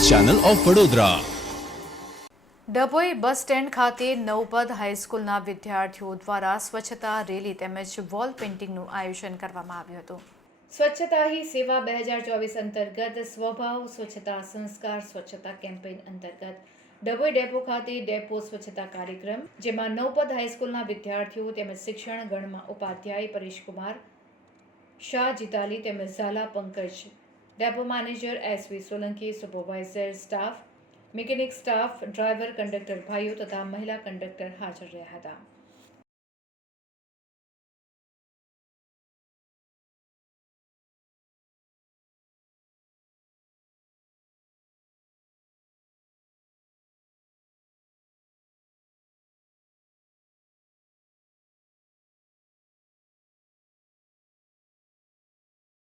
Channel of Vadodara Dabhoi bus stand ખાતે નવપદ હાઈસ્કૂલના વિદ્યાર્થીઓ દ્વારા સ્વચ્છતા રેલી તેમજ વોલ પેઇન્ટિંગનું આયોજન કરવામાં આવ્યું હતું. સ્વચ્છતા હી સેવા બે હજાર ચોવીસ અંતર્ગત સ્વભાવ સ્વચ્છતા સંસ્કાર સ્વચ્છતા કેમ્પેઇન અંતર્ગત. ડભોઈ ડેપો ખાતે ડેપો સ્વચ્છતા કાર્યક્રમ જેમાં નવપદ હાઈસ્કૂલના વિદ્યાર્થીઓ તેમજ શિક્ષણ ગણમાં ઉપાધ્યાય પરેશકુમાર શાહ જીતાલી તેમજ Zala Pankaj depot manager S V Solanki supervisor staff mechanic staff driver conductor ભાઈઓ તથા મહિલા કંડક્ટર હાજર રહ્યા હતા